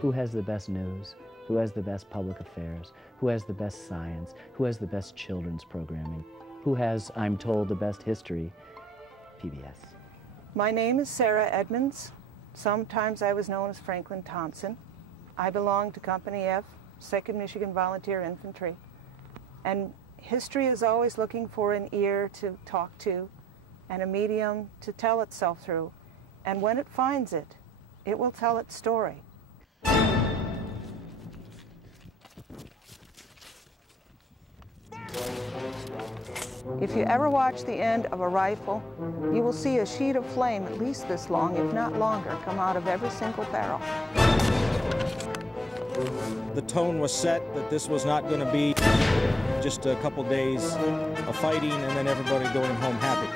Who has the best news? Who has the best public affairs? Who has the best science? Who has the best children's programming? Who has, I'm told, the best history? PBS. My name is Sarah Edmonds. Sometimes I was known as Franklin Thompson. I belong to Company F, 2nd Michigan Volunteer Infantry. And history is always looking for an ear to talk to and a medium to tell itself through. And when it finds it, it will tell its story. If you ever watch the end of a rifle, you will see a sheet of flame at least this long, if not longer, come out of every single barrel. The tone was set that this was not going to be just a couple days of fighting and then everybody going home happy.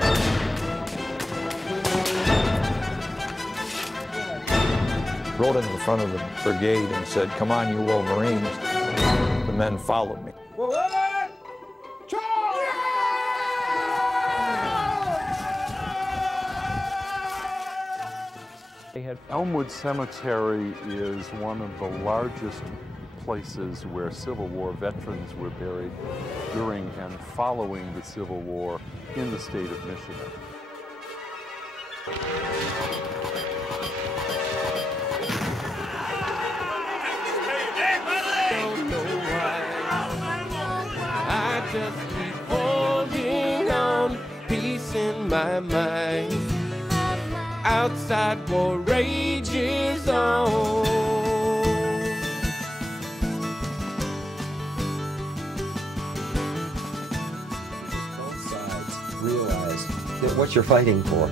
Rode into the front of the brigade and said, "Come on, you Wolverines." The men followed me. Elmwood Cemetery is one of the largest places where Civil War veterans were buried during and following the Civil War in the state of Michigan. I just keep holding on, peace in my mind. Outside war rages on. Both sides realize that what you're fighting for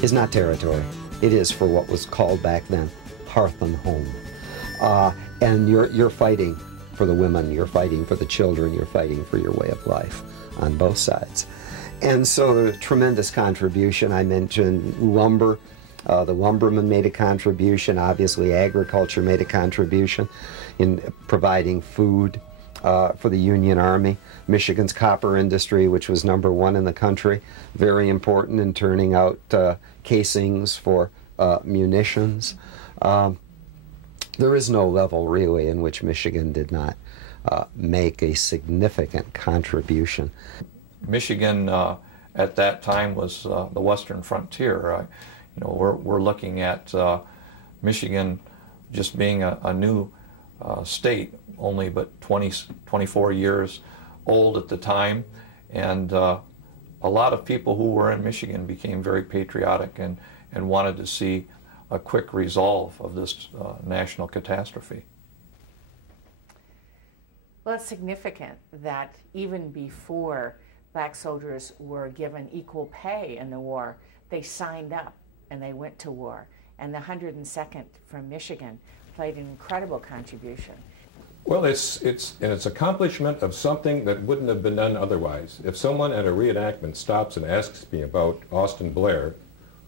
is not territory. It is for what was called back then hearth and home. And you're fighting for the women, you're fighting for the children, you're fighting for your way of life on both sides. And so the tremendous contribution, I mentioned lumber. The lumbermen made a contribution. Obviously, agriculture made a contribution in providing food for the Union Army. Michigan's copper industry, which was #1 in the country, very important in turning out casings for munitions. There is no level, really, in which Michigan did not make a significant contribution. Michigan at that time was the western frontier. We're looking at Michigan just being a new state, only but 24 years old at the time, and a lot of people who were in Michigan became very patriotic and wanted to see a quick resolve of this national catastrophe. Well, it's significant that even before black soldiers were given equal pay in the war, they signed up and they went to war. And the 102nd from Michigan played an incredible contribution. Well, it's accomplishment of something that wouldn't have been done otherwise. If someone at a reenactment stops and asks me about Austin Blair,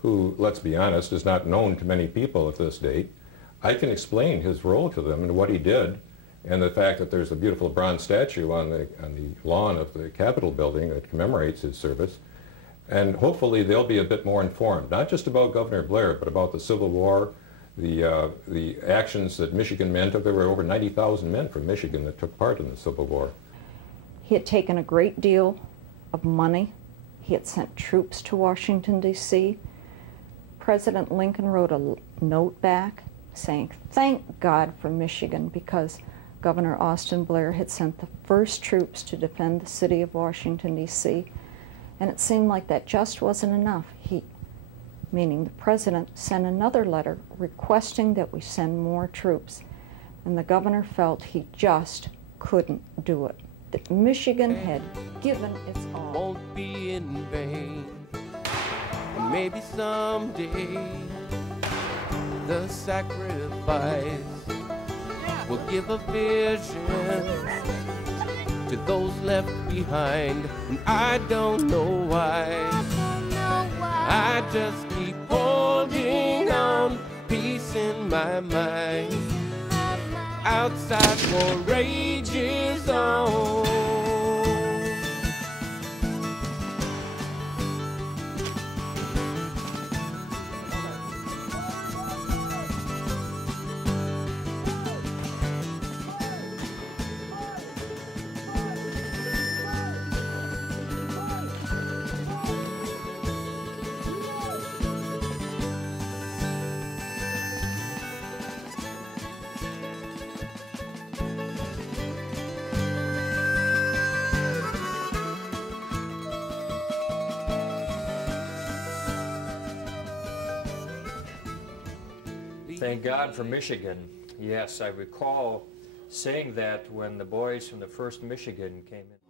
who, let's be honest, is not known to many people at this date, I can explain his role to them and what he did, and the fact that there's a beautiful bronze statue on the lawn of the Capitol building that commemorates his service. And hopefully they'll be a bit more informed, not just about Governor Blair, but about the Civil War, the actions that Michigan men took. There were over 90,000 men from Michigan that took part in the Civil War. He had taken a great deal of money. He had sent troops to Washington, D.C. President Lincoln wrote a note back saying, "Thank God for Michigan, because Governor Austin Blair had sent the first troops to defend the city of Washington, D.C., and it seemed like that just wasn't enough. He, meaning the president, sent another letter requesting that we send more troops, and the governor felt he just couldn't do it. That Michigan had given its all. Won't be in vain. And maybe someday the sacrifice will give a vision to those left behind. And I don't know why. I just keep holding on, peace in my mind. Outside war rages on. Thank God for Michigan. Yes, I recall saying that when the boys from the 1st Michigan came in.